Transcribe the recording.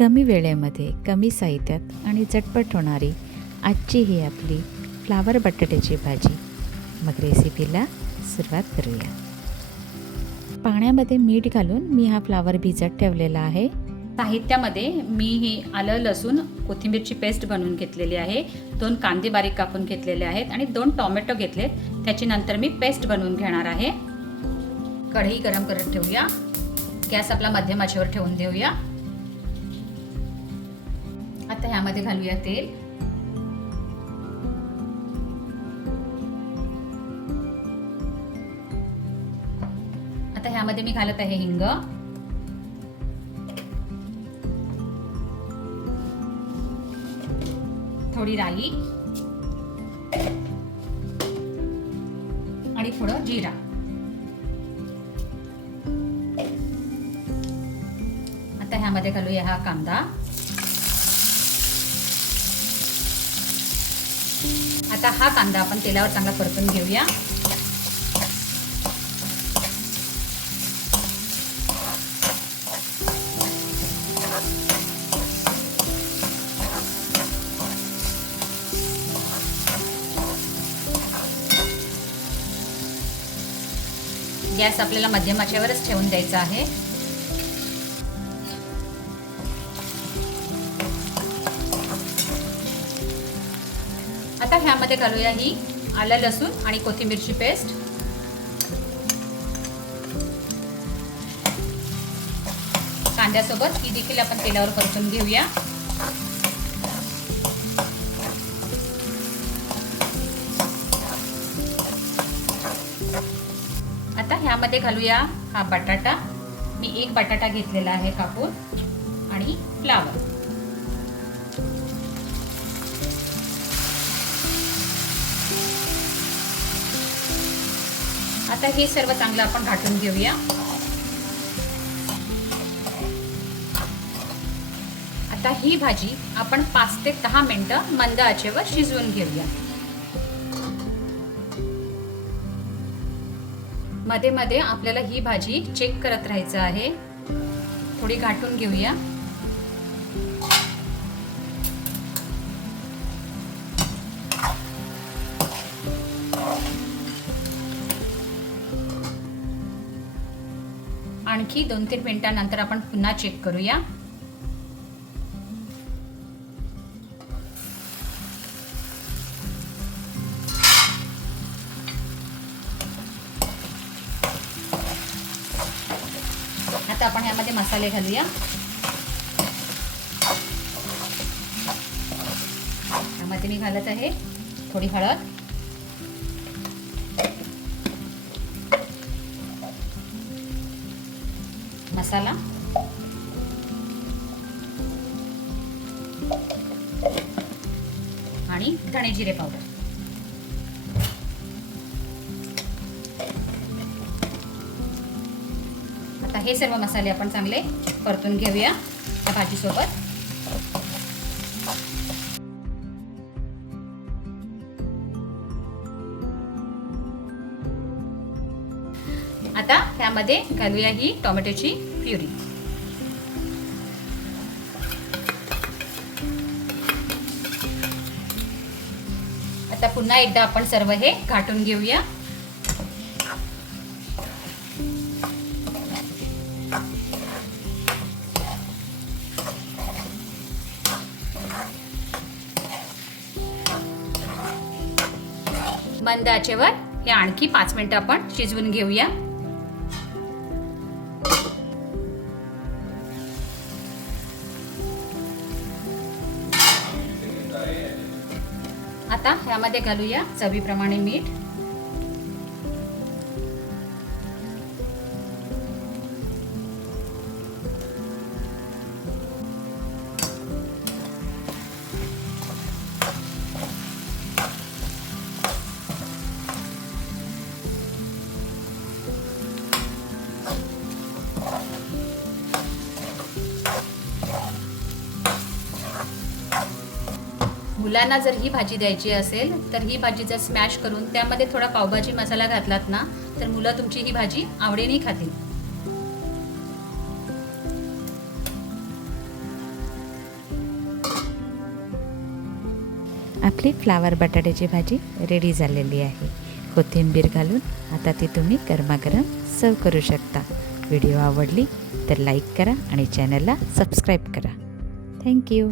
कमी वेळेमध्ये कमी साहित्यात आणि झटपट होणारी आजची ही आपली फ्लावर बटाट्याची भाजी. मग रेसिपीला सुरुवात करूया. पाण्यामध्ये मीठ घालून मी हा फ्लावर भिजत ठेवलेला आहे. साहित्यामध्ये मी ही आलं लसूण कोथिंबीरची पेस्ट बनवून घेतलेली आहे. 2 कांदे बारीक कापून घेतलेले आहेत आणि 2 टोमॅटो घेतलेत. त्याची नंतर मी पेस्ट बनवून घेणार आहे. कढई गरम करत ठेवूया. गॅस आपला मध्यम आचेवर ठेवून देऊया. आता ह्यामध्ये घालूया तेल. आता ह्यामध्ये मी घालत आहे हिंग, थोडी राई आणि थोडं जिरा. आता ह्यामध्ये घालूया हा कांदा. आता हा कांदा आपण तेलावर चांगला परतून घेऊया. गॅस आपल्याला मध्यम आचेवरच ठेवून द्यायचा आहे. आता ह्यामध्ये घालूया ही आलं लसूण आणि कोथिंबीरची पेस्ट. कांद्यासोबत ही देखील आपण तेलावर परतून घेऊया. आता ह्यामध्ये घालूया हा बटाटा. मी 1 बटाटा घेतलेला आहे कापून आणि फ्लावर. आता हे सर्व चांगलं आपण घाटून घेऊया. आता ही भाजी आपण 5 ते 10 मिनिटं मंद आचेवर शिजवून घेऊया. मध्ये मध्ये आपल्याला ही भाजी चेक करत राहायचं आहे. थोडी घाटून घेऊया. आणखी 2-3 मिनिटांनंतर आपण पुन्हा चेक करूया. आता आपण ह्यामध्ये मसाले घालूया. ह्यामध्ये मी घालत आहे थोडी हळद, मसाला, आणि धणे जिरे पावडर. आता हे सर्व मसाले आपण चांगले परतून घेऊया या भाजीसोबत. आता ह्यामध्ये घालूया ही टोमॅटोची प्युरी. आता पुन्हा एकदा आपण सर्व हे घाटून घेऊया. मंद आचेवर हे आणखी 5 मिनिटं आपण शिजवून घेऊया. आता ह्यामध्ये घालूया चवीप्रमाणे मीठ. मुलांना जर ही भाजी द्यायची असेल तर ही भाजी जर स्मॅश करून त्यामध्ये थोडा पावभाजी मसाला घातलात ना तर मुलं तुमची ही भाजी आवडीने खातील. आपली फ्लावर बटाट्याची भाजी रेडी झालेली आहे. कोथिंबीर घालून आता ती तुम्ही गरमागरम सर्व करू शकता. व्हिडिओ आवडली तर लाईक करा आणि चॅनलला सबस्क्राईब करा. थँक्यू.